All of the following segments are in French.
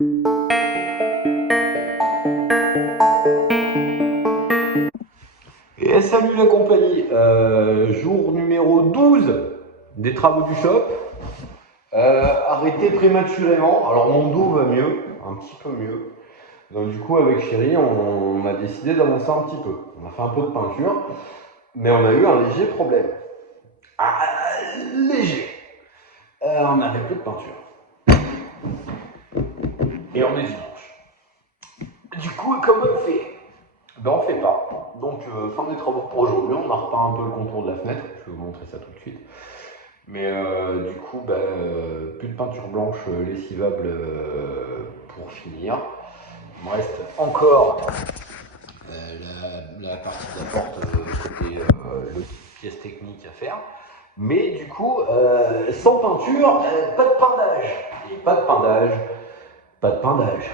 Et salut la compagnie, jour numéro 12 des travaux du shop. Arrêté prématurément, alors mon dos va mieux, un petit peu mieux. Donc du coup avec chérie on a décidé d'avancer un petit peu. On a fait un peu de peinture, mais on a eu un léger problème. Ah, léger. On n'avait plus de peinture. Et on est dimanche. Du coup comment on fait? Ben on fait pas. Donc fin des travaux pour aujourd'hui, on a repeint un peu le contour de la fenêtre, je vais vous montrer ça tout de suite. Mais du coup, plus de peinture blanche lessivable pour finir. Il me reste encore la partie de la porte côté le pièce technique à faire. Mais du coup, sans peinture, pas de peindage. Et pas de peindage, pas de peindage.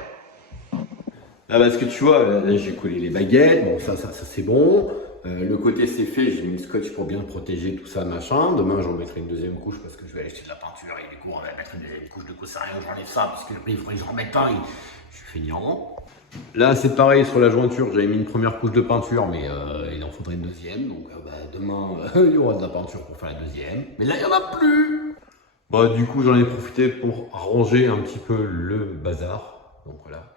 Ah parce que tu vois, là j'ai collé les baguettes, bon ça c'est bon. Le côté c'est fait, j'ai mis le scotch pour bien protéger tout ça, machin. Demain j'en mettrai une deuxième couche parce que je vais aller acheter de la peinture et du coup on va mettre une deuxième couche de coup ça rien, j'enlève ça parce que il faudrait que je remette un, je suis feignant. Là c'est pareil sur la jointure, j'avais mis une première couche de peinture mais il en faudrait une deuxième. Donc demain il y aura de la peinture pour faire la deuxième. Mais là il n'y en a plus. Bon du coup j'en ai profité pour ranger un petit peu le bazar. Donc voilà.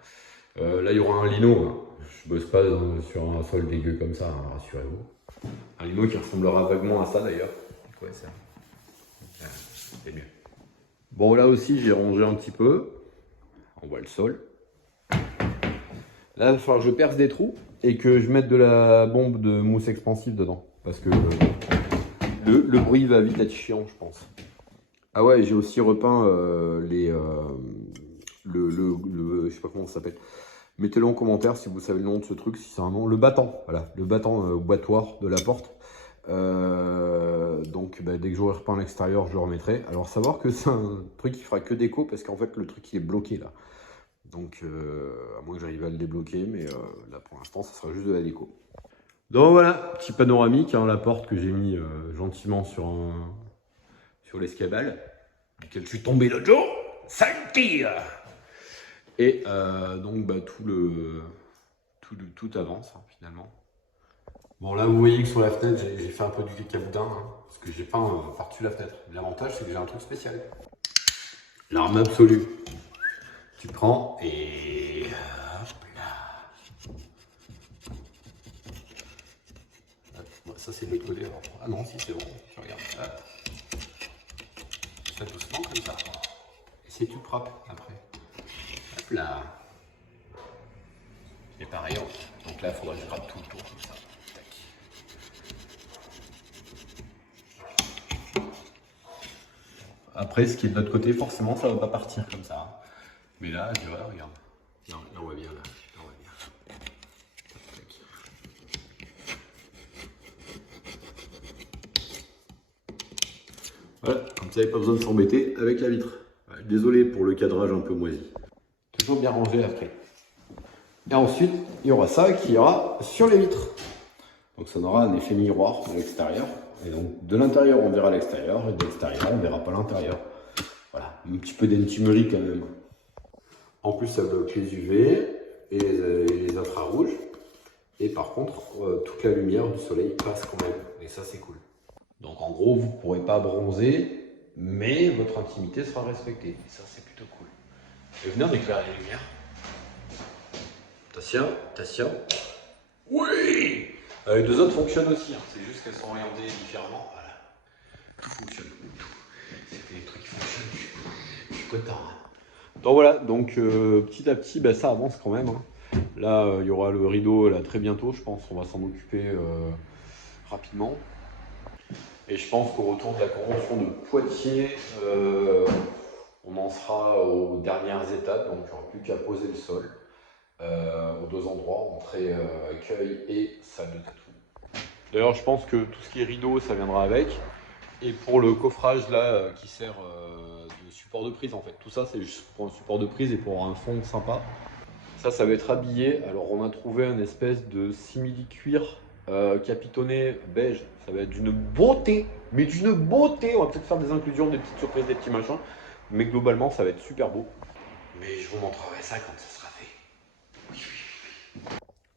Là, il y aura un lino. Hein. Je bosse pas sur un sol dégueu comme ça, hein, rassurez-vous. Un lino qui ressemblera vaguement à ça d'ailleurs. Ouais, ça. C'est mieux. Bon, là aussi, j'ai rangé un petit peu. On voit le sol. Là, il va falloir que je perce des trous et que je mette de la bombe de mousse expansive dedans. Parce que le bruit va vite être chiant, je pense. Ah ouais, j'ai aussi repeint je sais pas comment ça s'appelle. Mettez-le en commentaire si vous savez le nom de ce truc, si c'est un nom. Le battant, voilà, le battant boitoir de la porte. Donc dès que j'aurai repeint l'extérieur, je le remettrai. Alors savoir que c'est un truc qui fera que déco parce qu'en fait le truc il est bloqué là. Donc à moins que j'arrive à le débloquer, mais là pour l'instant ça sera juste de la déco. Donc voilà, petit panoramique, hein, la porte que j'ai mis gentiment sur l'escabale, duquel je suis tombé l'autre jour. Ça me tire. Et donc tout avance hein, finalement. Bon là vous voyez que sur la fenêtre j'ai fait un peu du caboudin hein, parce que j'ai peint par-dessus la fenêtre. L'avantage c'est que j'ai un truc spécial. L'arme absolue. Tu prends et hop là. Bon, ça c'est de l'autre côté alors. Ah non si c'est bon, je regarde. Hop. Ça doucement comme ça. Et c'est tout propre après. Hop là. Et pareil, donc là il faudra que je gratte tout le tour comme ça. Après, ce qui est de l'autre côté, forcément, ça va pas partir comme ça. Mais là, tu vois, regarde. Là, on voit bien, là. Là, on voit bien. Voilà, comme ça, il n'y a pas besoin de s'embêter avec la vitre. Ouais, désolé pour le cadrage un peu moisi. Toujours bien rangé après. Et ensuite, il y aura ça qui ira sur les vitres. Donc ça aura un effet miroir de l'extérieur. Et donc de l'intérieur, on verra l'extérieur. Et de l'extérieur, on verra pas l'intérieur. Voilà, un petit peu d'intimerie quand même. En plus, ça bloque les UV et les infrarouges. Et par contre, toute la lumière du soleil passe quand même. Et ça, c'est cool. Donc en gros, vous ne pourrez pas bronzer, mais votre intimité sera respectée. Et ça, c'est plutôt cool. Je vais venir d'éclairer les lumières. Attention, attention. Oui! Les deux autres fonctionnent aussi. Hein. C'est juste qu'elles sont orientées différemment. Voilà. Tout fonctionne. Tout. C'est des trucs qui fonctionnent. Je suis content. Hein. Donc voilà, donc petit à petit, ça avance quand même. Hein. Là, il y aura le rideau là, très bientôt, je pense. On va s'en occuper rapidement. Et je pense qu'au retour de la convention de Poitiers, on en sera aux dernières étapes. Donc il n'y aura plus qu'à poser le sol aux deux endroits, entrée, accueil et salle de tatou. D'ailleurs, je pense que tout ce qui est rideau, ça viendra avec. Et pour le coffrage là, qui sert de support de prise en fait, tout ça c'est juste pour un support de prise et pour un fond sympa. Ça va être habillé. Alors on a trouvé une espèce de simili-cuir capitonné beige. Ça va être d'une beauté, mais d'une beauté. On va peut-être faire des inclusions, des petites surprises, des petits machins. Mais globalement, ça va être super beau. Mais je vous montrerai ça quand ce sera fait.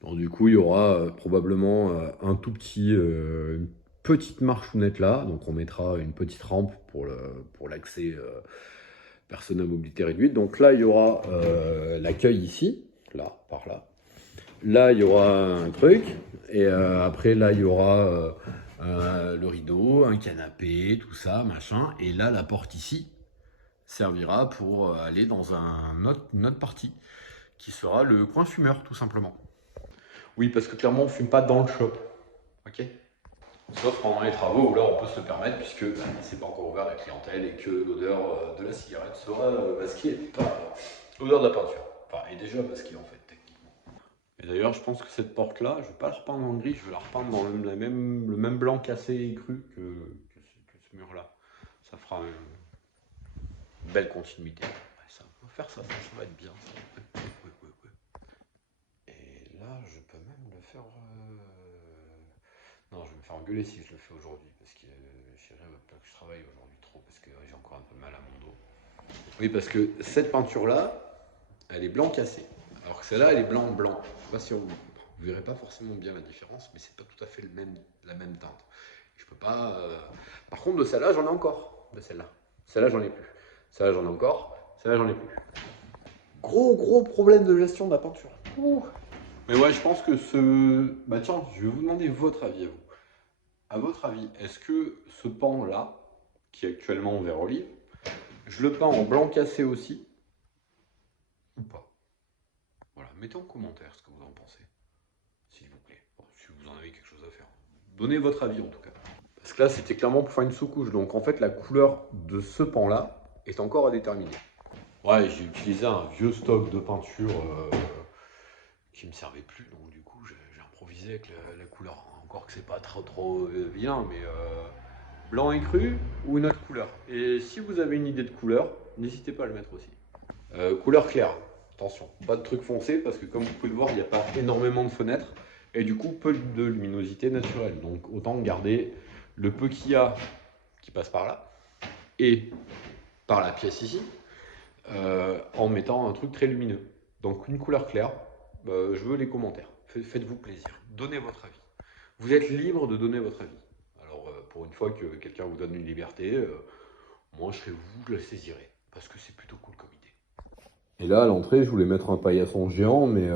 Alors, du coup, il y aura probablement un tout petit, une petite marchounette là. Donc, on mettra une petite rampe pour l'accès personne à mobilité réduite. Donc là, il y aura l'accueil ici, là, par là. Là, il y aura un truc. Et après, là, il y aura le rideau, un canapé, tout ça, machin. Et là, la porte ici servira pour aller dans une autre partie, qui sera le coin fumeur, tout simplement. Oui, parce que clairement, on fume pas dans le shop. Ok. Sauf pendant les travaux où là, on peut se le permettre, puisque c'est pas encore ouvert à la clientèle et que l'odeur de la cigarette sera masquée par l'odeur de la peinture. Enfin, et déjà masquée en fait, techniquement. Et d'ailleurs, je pense que cette porte-là, je vais pas la repeindre en gris, je vais la repeindre dans le même blanc cassé et cru que ce mur-là. Ça fera une belle continuité. Ouais, ça, on va faire ça, ça va être bien. Ça. Ouais. Et là, je peux même le faire. Non, je vais me faire engueuler si je le fais aujourd'hui, parce que chérie va pas que je travaille aujourd'hui trop, parce que j'ai encore un peu mal à mon dos. Oui, parce que cette peinture-là, elle est blanc cassé, alors que celle-là, elle est blanc blanc. Je sais pas si vous verrez pas forcément bien la différence, mais c'est pas tout à fait la même teinte. Je peux pas. Par contre, de celle-là, j'en ai encore. De celle-là. Celle-là, j'en ai plus. Celle-là, j'en ai encore. Celle-là, j'en ai plus. Gros problème de gestion de la peinture. Ouh. Mais ouais, je pense que ce. Bah tiens, je vais vous demander votre avis à vous. À votre avis, est-ce que ce pan-là, qui est actuellement en vert olive, je le peins en blanc cassé aussi ou pas? Voilà, mettez en commentaire ce que vous en pensez, s'il vous plaît. Bon, si vous en avez quelque chose à faire. Donnez votre avis en tout cas. Parce que là, c'était clairement pour faire une sous-couche. Donc en fait, la couleur de ce pan-là est encore à déterminer. Ouais, j'ai utilisé un vieux stock de peinture qui me servait plus. Donc du coup, j'ai improvisé avec la couleur. Encore que c'est pas trop bien, mais blanc et cru ou une autre couleur. Et si vous avez une idée de couleur, n'hésitez pas à le mettre aussi. Couleur claire, attention, pas de truc foncé parce que comme vous pouvez le voir, il n'y a pas énormément de fenêtres et du coup peu de luminosité naturelle. Donc autant garder le peu qu'il y a qui passe par là et par la pièce ici en mettant un truc très lumineux. Donc une couleur claire, je veux les commentaires. Faites-vous plaisir, donnez votre avis. Vous êtes libre de donner votre avis. Alors pour une fois que quelqu'un vous donne une liberté, moi je serai vous, je la saisirai parce que c'est plutôt cool comme idée. Et là, à l'entrée, je voulais mettre un paillasson géant, mais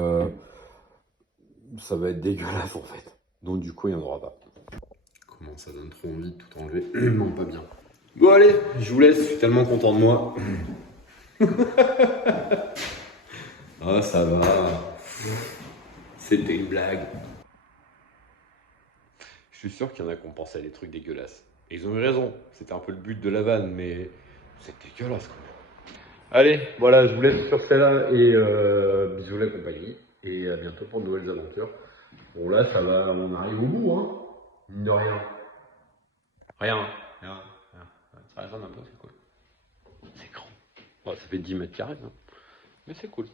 ça va être dégueulasse en fait. Donc du coup, il n'y en aura pas. Comment ça donne trop envie de tout enlever? Non, pas bien. Bon allez, je vous laisse, je suis tellement content de moi. Ah, ça va. C'était une blague. Je suis sûr qu'il y en a qui ont pensé à des trucs dégueulasses. Et ils ont eu raison, c'était un peu le but de la vanne, mais c'est dégueulasse quand même. Allez, voilà, je vous laisse sur celle-là et bisous la compagnie. Et à bientôt pour de nouvelles aventures. Bon là, ça va, on arrive au bout, hein. Mine de rien. Rien. Ça résonne un peu, c'est cool. C'est grand. Bon, ça fait 10 mètres carrés, hein. Mais c'est cool.